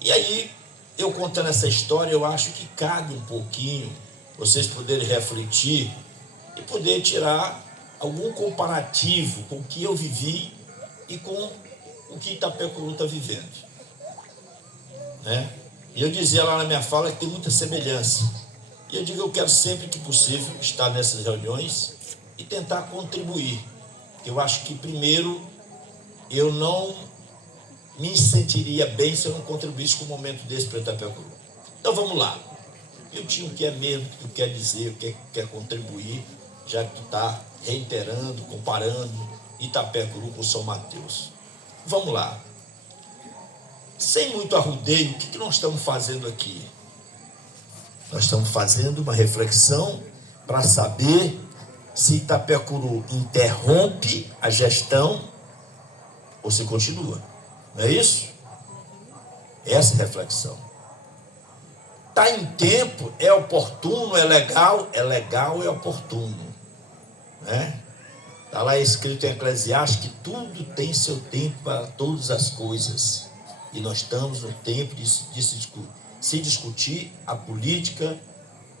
E aí, eu contando essa história, eu acho que cabe um pouquinho vocês poderem refletir e poder tirar algum comparativo com o que eu vivi e com o que Itapecuru está vivendo, né? E eu dizia lá na minha fala que tem muita semelhança. E eu digo, eu quero sempre que possível estar nessas reuniões e tentar contribuir. Eu acho que, primeiro, eu não me sentiria bem se eu não contribuísse com um momento desse para Itapecuru. Então vamos lá. Eu tinha o que é mesmo, o que quer dizer, o que quer contribuir, já que tu está reiterando, comparando Itapecuru com São Mateus. Vamos lá. Sem muito arrudeio, o que nós estamos fazendo aqui? Nós estamos fazendo uma reflexão para saber se Itapecuru interrompe a gestão ou se continua. Não é isso? Essa é a reflexão. Está em tempo, é oportuno, é legal, é oportuno. Né? Está lá escrito em Eclesiastes que tudo tem seu tempo para todas as coisas. E nós estamos no tempo de se discutir a política,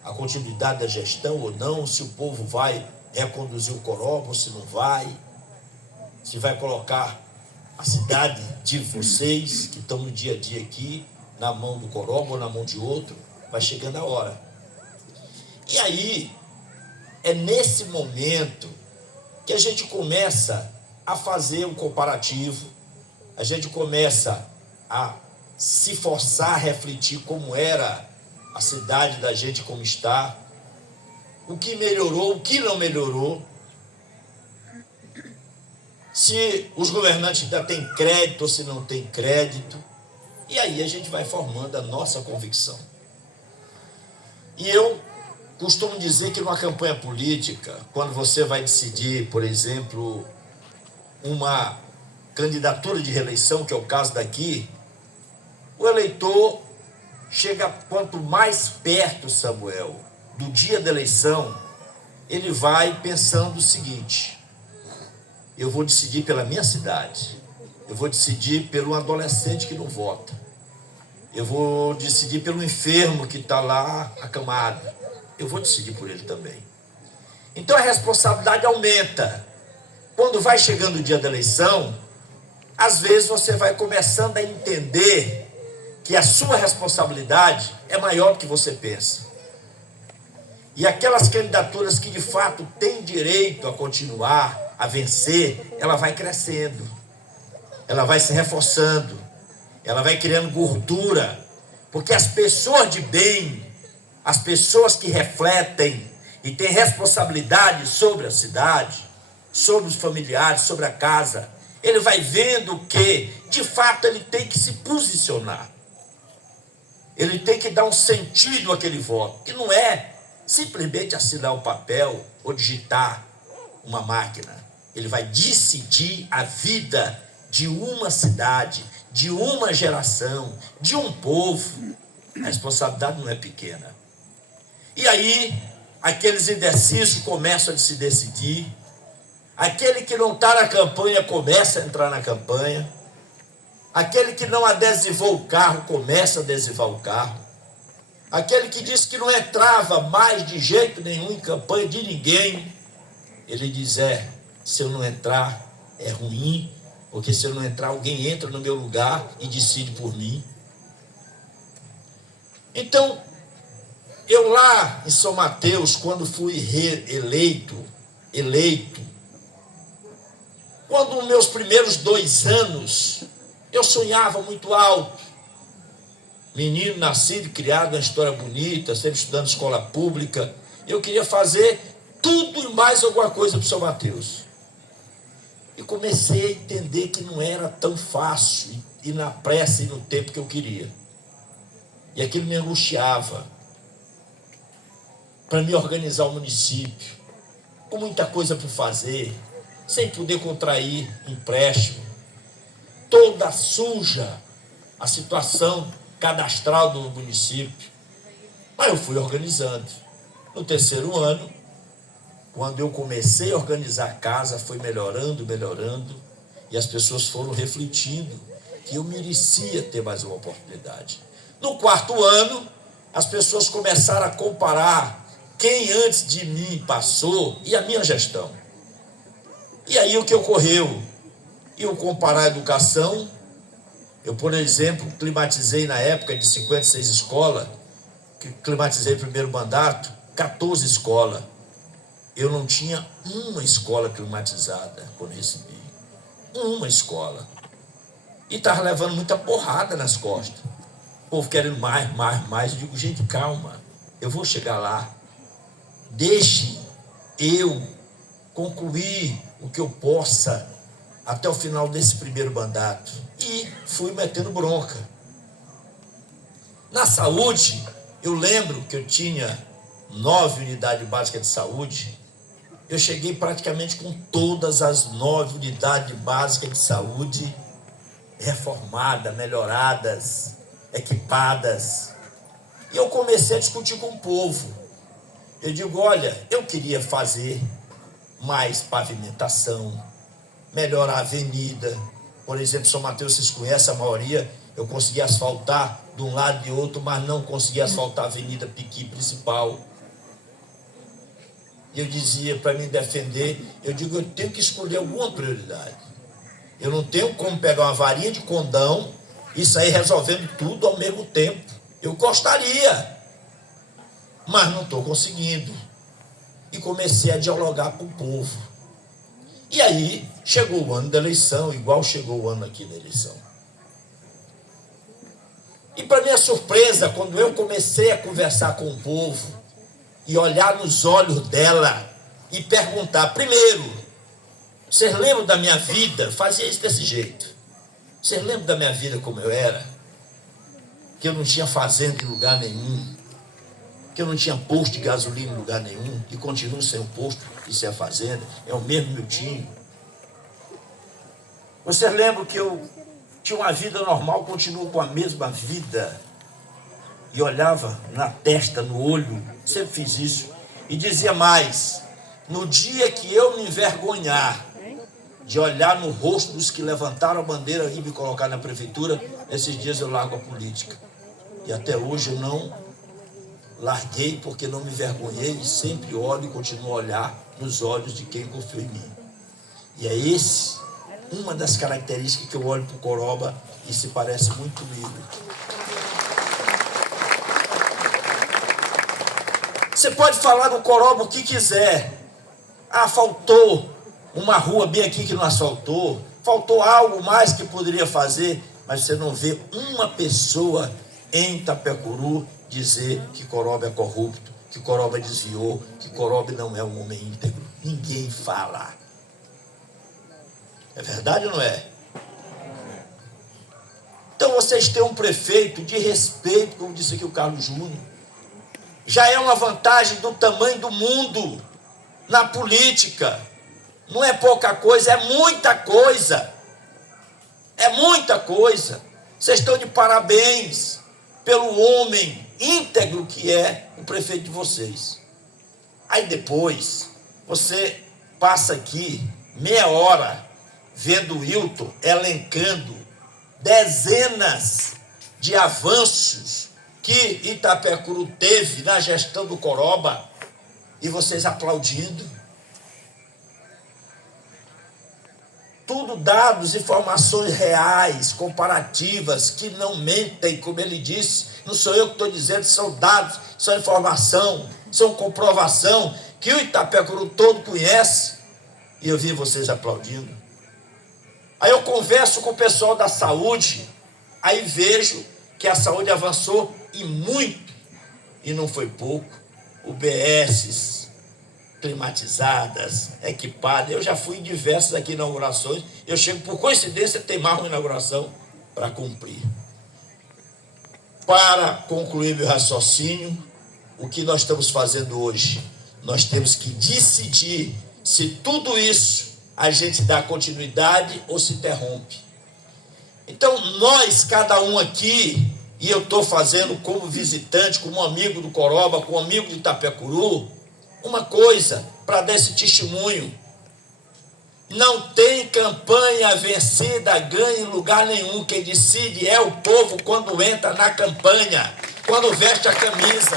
a continuidade da gestão ou não, se o povo vai reconduzir o Coroba ou se não vai, se vai colocar a cidade de vocês, que estão no dia a dia aqui, na mão do Coroba ou na mão de outro, vai chegando a hora. E aí, é nesse momento que a gente começa a fazer um comparativo, a gente começa a se forçar a refletir como era a cidade da gente, como está, o que melhorou, o que não melhorou, se os governantes ainda têm crédito ou se não têm crédito, e aí a gente vai formando a nossa convicção. E eu costumo dizer que numa campanha política, quando você vai decidir, por exemplo, uma candidatura de reeleição, que é o caso daqui, o eleitor chega quanto mais perto, Samuel, do dia da eleição, ele vai pensando o seguinte: eu vou decidir pela minha cidade, eu vou decidir pelo adolescente que não vota, eu vou decidir pelo enfermo que está lá acamado, eu vou decidir por ele também. Então a responsabilidade aumenta. Quando vai chegando o dia da eleição, às vezes você vai começando a entender que a sua responsabilidade é maior do que você pensa. E aquelas candidaturas que de fato têm direito a continuar, a vencer, ela vai crescendo, ela vai se reforçando, ela vai criando gordura, porque as pessoas de bem, as pessoas que refletem e têm responsabilidade sobre a cidade, sobre os familiares, sobre a casa, ele vai vendo que, de fato, ele tem que se posicionar. Ele tem que dar um sentido àquele voto, que não é simplesmente assinar um papel ou digitar uma máquina. Ele vai decidir a vida de uma cidade, de uma geração, de um povo. A responsabilidade não é pequena. E aí, aqueles indecisos começam a se decidir. Aquele que não está na campanha começa a entrar na campanha. Aquele que não adesivou o carro começa a adesivar o carro. Aquele que disse que não entrava mais de jeito nenhum em campanha de ninguém, ele diz: se eu não entrar é ruim, porque se eu não entrar alguém entra no meu lugar e decide por mim. Então, eu lá em São Mateus, quando fui eleito, quando nos meus primeiros 2 anos, eu sonhava muito alto. Menino, nascido e criado, uma história bonita, sempre estudando escola pública. Eu queria fazer tudo e mais alguma coisa para o São Mateus. E comecei a entender que não era tão fácil ir na pressa e no tempo que eu queria. E aquilo me angustiava. Para me organizar o município, com muita coisa para fazer, sem poder contrair empréstimo, toda suja a situação cadastral do município. Mas eu fui organizando. No 3º ano, quando eu comecei a organizar a casa, foi melhorando, e as pessoas foram refletindo que eu merecia ter mais uma oportunidade. No quarto ano, as pessoas começaram a comparar quem antes de mim passou e a minha gestão. E aí o que ocorreu? Eu comparar a educação, eu, por exemplo, climatizei na época de 56 escolas, climatizei o primeiro mandato, 14 escolas. Eu não tinha uma escola climatizada quando recebi. Uma escola. E estava levando muita porrada nas costas. O povo querendo mais. Eu digo, gente, calma, eu vou chegar lá. Deixe eu concluir o que eu possa até o final desse primeiro mandato. E fui metendo bronca. Na saúde, eu lembro que eu tinha 9 unidades básicas de saúde. Eu cheguei praticamente com todas as 9 unidades básicas de saúde reformadas, melhoradas, equipadas. E eu comecei a discutir com o povo. Eu digo, olha, eu queria fazer mais pavimentação, melhorar a avenida. Por exemplo, São Mateus, vocês conhecem a maioria, eu consegui asfaltar de um lado e de outro, mas não consegui asfaltar a avenida Piqui principal. E eu dizia, para me defender, eu digo, eu tenho que escolher alguma prioridade. Eu não tenho como pegar uma varinha de condão e sair resolvendo tudo ao mesmo tempo. Eu gostaria, mas não estou conseguindo. E comecei a dialogar com o povo. E aí, chegou o ano da eleição, igual chegou o ano aqui da eleição. E para minha surpresa, quando eu comecei a conversar com o povo, e olhar nos olhos dela, e perguntar, primeiro, vocês lembram da minha vida? Fazia isso desse jeito. Vocês lembram da minha vida como eu era? Que eu não tinha fazenda em lugar nenhum, que eu não tinha posto de gasolina em lugar nenhum, e continuo sem o posto e sem a fazenda, é o mesmo Miltinho. Vocês lembram que eu tinha uma vida normal, continuo com a mesma vida, e olhava na testa, no olho, sempre fiz isso, e dizia mais, no dia que eu me envergonhar de olhar no rosto dos que levantaram a bandeira e me colocar na prefeitura, esses dias eu largo a política. E até hoje eu não larguei porque não me envergonhei e sempre olho e continuo a olhar nos olhos de quem confiou em mim. E é uma das características que eu olho para o Coroba e se parece muito comigo. Você pode falar do Coroba o que quiser. Ah, faltou uma rua bem aqui que não asfaltou, faltou algo mais que poderia fazer, mas você não vê uma pessoa em Itapecuru dizer que Coroba é corrupto, que Coroba desviou, que Coroba não é um homem íntegro. Ninguém fala. É verdade ou não é? Então vocês têm um prefeito de respeito, como disse aqui o Carlos Júnior. Já é uma vantagem do tamanho do mundo na política. Não é pouca coisa, é muita coisa. É muita coisa. Vocês estão de parabéns pelo homem íntegro que é o prefeito de vocês. Aí depois, você passa aqui meia hora vendo o Hilton elencando dezenas de avanços que Itapecuru teve na gestão do Coroba e vocês aplaudindo. Tudo dados, informações reais, comparativas, que não mentem, como ele disse. Não sou eu que estou dizendo, são dados, são informação, são comprovação, que o Itapecuru todo conhece. E eu vi vocês aplaudindo. Aí eu converso com o pessoal da saúde, aí vejo que a saúde avançou e muito, e não foi pouco. UBSs climatizadas, equipadas. Eu já fui em diversas aqui inaugurações. Eu chego, por coincidência, tem mais uma inauguração para cumprir. Para concluir meu raciocínio, o que nós estamos fazendo hoje? Nós temos que decidir se tudo isso a gente dá continuidade ou se interrompe. Então, nós, cada um aqui, e eu estou fazendo como visitante, como amigo do Coroba, como amigo de Itapecuru, uma coisa para dar esse testemunho. Não tem campanha vencida, ganha em lugar nenhum. Quem decide é o povo quando entra na campanha, quando veste a camisa,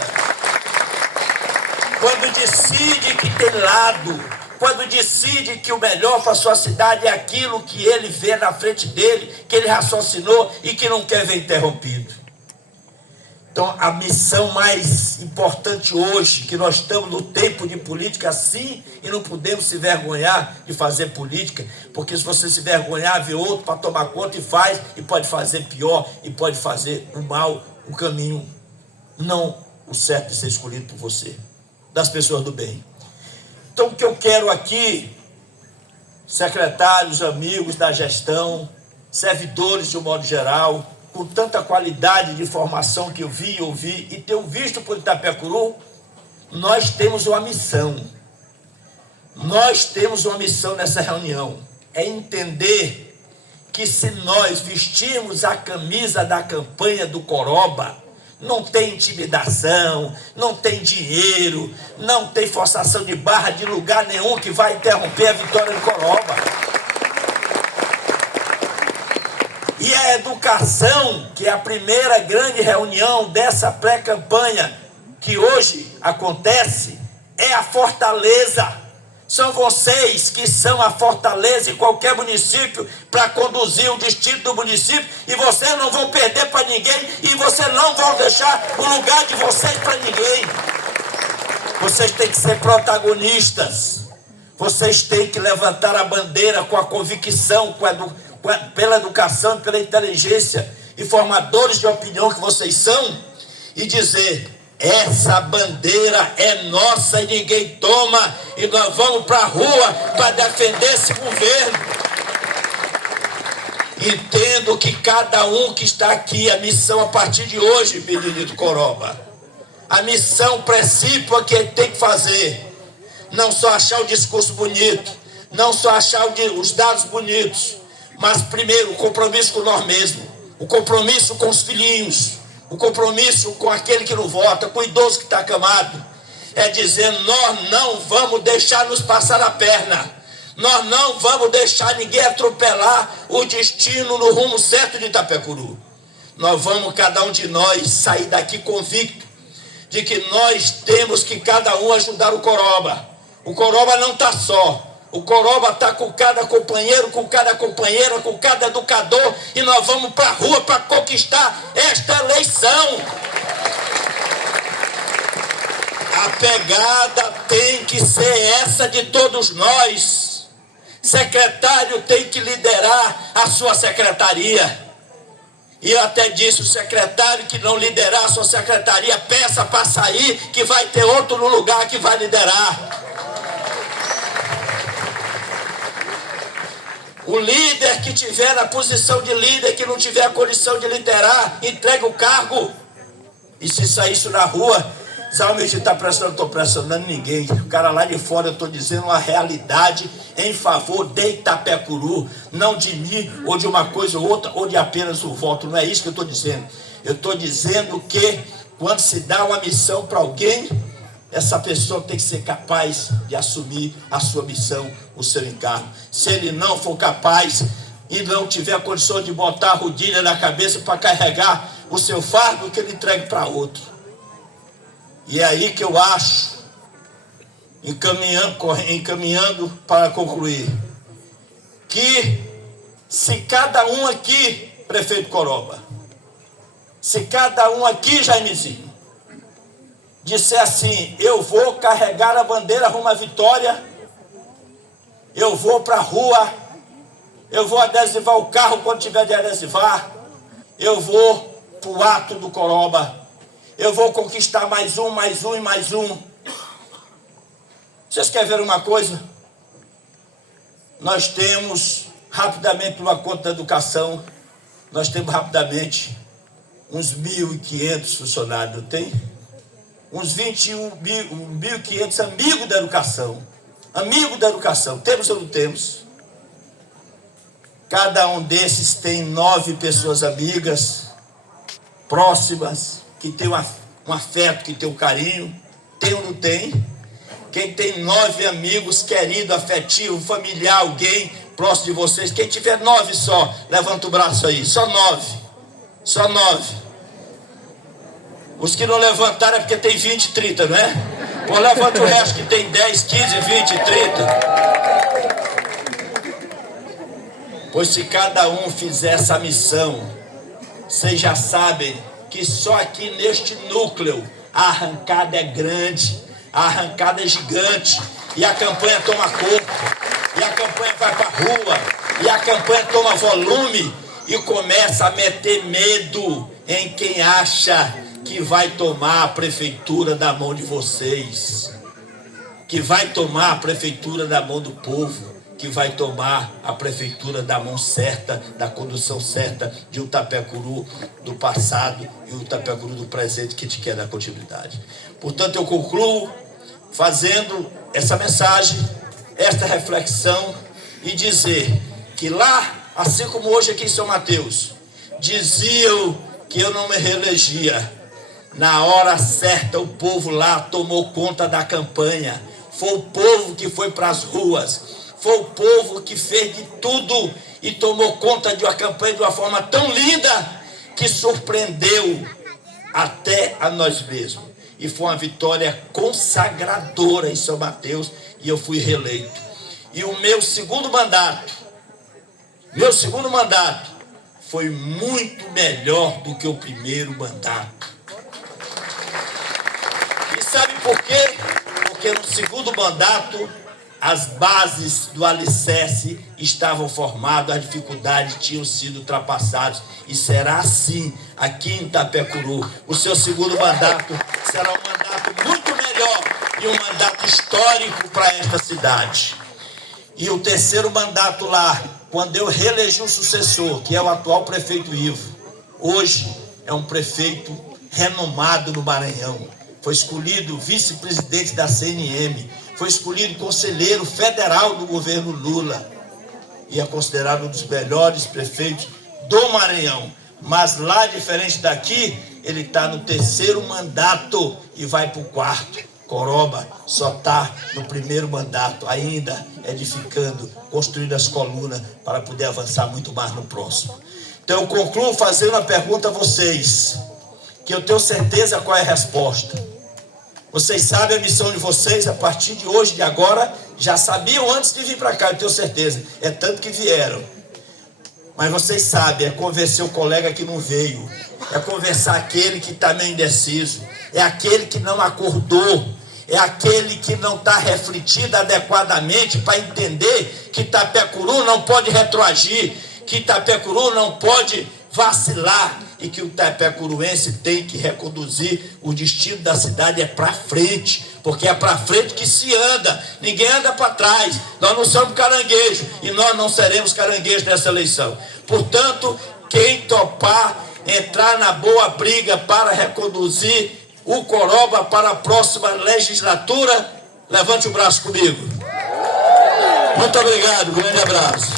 quando decide que tem lado, quando decide que o melhor para a sua cidade é aquilo que ele vê na frente dele, que ele raciocinou e que não quer ver interrompido. Então, a missão mais importante hoje, que nós estamos no tempo de política, sim, e não podemos se vergonhar de fazer política, porque se você se vergonhar, vê outro para tomar conta e faz, e pode fazer pior, e pode fazer o mal, o caminho, não o certo de ser escolhido por você, das pessoas do bem. Então, o que eu quero aqui, secretários, amigos da gestão, servidores de um modo geral, com tanta qualidade de formação que eu vi e ouvi, e tenho visto por Itapecuru, nós temos uma missão. Nós temos uma missão nessa reunião. É entender que se nós vestirmos a camisa da campanha do Coroba, não tem intimidação, não tem dinheiro, não tem forçação de barra de lugar nenhum que vai interromper a vitória do Coroba. E a educação, que é a primeira grande reunião dessa pré-campanha que hoje acontece, é a fortaleza. São vocês que são a fortaleza em qualquer município para conduzir o destino do município, e vocês não vão perder para ninguém, e vocês não vão deixar o lugar de vocês para ninguém. Vocês têm que ser protagonistas. Vocês têm que levantar a bandeira com a convicção, pela educação e pela inteligência e formadores de opinião que vocês são, e dizer: essa bandeira é nossa e ninguém toma, e nós vamos para a rua para defender esse governo. Entendo que cada um que está aqui, a missão a partir de hoje, Benedito Coroba, a missão principal que ele tem que fazer, não só achar o discurso bonito, não só achar os dados bonitos, mas primeiro o compromisso com nós mesmos, o compromisso com os filhinhos, o compromisso com aquele que não vota, com o idoso que está acamado, é dizendo: nós não vamos deixar nos passar a perna, nós não vamos deixar ninguém atropelar o destino no rumo certo de Itapecuru. Nós vamos, cada um de nós, sair daqui convicto de que nós temos que cada um ajudar o Coroba. O Coroba não está só. O Coroba está com cada companheiro, com cada companheira, com cada educador, e nós vamos para a rua para conquistar esta eleição. A pegada tem que ser essa de todos nós. Secretário tem que liderar a sua secretaria. E eu até disse: o secretário que não liderar a sua secretaria, peça para sair, que vai ter outro no lugar que vai liderar. O líder que tiver na posição de líder, que não tiver a condição de liderar, entrega o cargo. E se sair isso na rua, Zalmir está pressionando, não estou pressionando ninguém. O cara lá de fora, eu estou dizendo uma realidade em favor de Itapecuru, não de mim, ou de uma coisa ou outra, ou de apenas o voto. Não é isso que eu estou dizendo. Eu estou dizendo que quando se dá uma missão para alguém, essa pessoa tem que ser capaz de assumir a sua missão, o seu encargo. Se ele não for capaz e não tiver a condição de botar a rodilha na cabeça para carregar o seu fardo, que ele entregue para outro. E é aí que eu acho, encaminhando para concluir, que se cada um aqui, prefeito Coroba, se cada um aqui, Jaimezinho, disser assim: eu vou carregar a bandeira rumo à vitória, eu vou para a rua, eu vou adesivar o carro quando tiver de adesivar, eu vou para o ato do Coroba, eu vou conquistar mais um, mais um e mais um. Vocês querem ver uma coisa? Nós temos, rapidamente, uma conta da educação, nós temos rapidamente uns 1.500 funcionários, não tem? Uns 21.500 amigos da educação. Amigos da educação. Temos ou não temos? Cada um desses tem 9 pessoas amigas, próximas, que tem um afeto, que tem um carinho. Tem ou não tem? Quem tem 9 amigos, querido, afetivo, familiar, alguém próximo de vocês, quem tiver 9 só, levanta o braço aí, só 9. Só 9. Os que não levantaram é porque tem 20, 30, não é? Pô, levanta o resto que tem 10, 15, 20, 30. Pois se cada um fizer essa missão, vocês já sabem que só aqui neste núcleo a arrancada é grande, a arrancada é gigante, e a campanha toma corpo, e a campanha vai para a rua, e a campanha toma volume, e começa a meter medo em quem acha que vai tomar a prefeitura da mão de vocês, que vai tomar a prefeitura da mão do povo, que vai tomar a prefeitura da mão certa, da condução certa de Itapecuru do passado e o Itapecuru do presente que te quer dar continuidade. Portanto, eu concluo fazendo essa mensagem, esta reflexão e dizer que lá, assim como hoje aqui em São Mateus, diziam que eu não me reelegia. Na hora certa o povo lá tomou conta da campanha. Foi o povo que foi para as ruas. Foi o povo que fez de tudo e tomou conta de uma campanha de uma forma tão linda que surpreendeu até a nós mesmos. E foi uma vitória consagradora em São Mateus e eu fui reeleito. E o meu segundo mandato foi muito melhor do que o primeiro mandato. E sabe por quê? Porque no segundo mandato as bases do alicerce estavam formadas, as dificuldades tinham sido ultrapassadas. E será assim aqui em Itapecuru. O seu segundo mandato será um mandato muito melhor e um mandato histórico para esta cidade. E o terceiro mandato lá, quando eu reelegi o sucessor, que é o atual prefeito Ivo, hoje é um prefeito renomado no Maranhão. Foi escolhido vice-presidente da CNM, foi escolhido conselheiro federal do governo Lula e é considerado um dos melhores prefeitos do Maranhão. Mas lá, diferente daqui, ele está no terceiro mandato e vai para o quarto. Coroba só está no primeiro mandato, ainda edificando, construindo as colunas para poder avançar muito mais no próximo. Então eu concluo fazendo uma pergunta a vocês, que eu tenho certeza qual é a resposta. Vocês sabem a missão de vocês, a partir de hoje, de agora, já sabiam antes de vir para cá, eu tenho certeza. É tanto que vieram. Mas vocês sabem, é convencer o colega que não veio, é conversar aquele que está meio indeciso, é aquele que não acordou, é aquele que não está refletido adequadamente para entender que Itapecuru não pode retroagir, que Itapecuru não pode vacilar e que o itapecuruense tem que reconduzir o destino da cidade é para frente, porque é para frente que se anda, ninguém anda para trás. Nós não somos caranguejo e nós não seremos caranguejos nessa eleição. Portanto, quem topar entrar na boa briga para reconduzir o Coroba para a próxima legislatura, levante o braço comigo. Muito obrigado, grande abraço.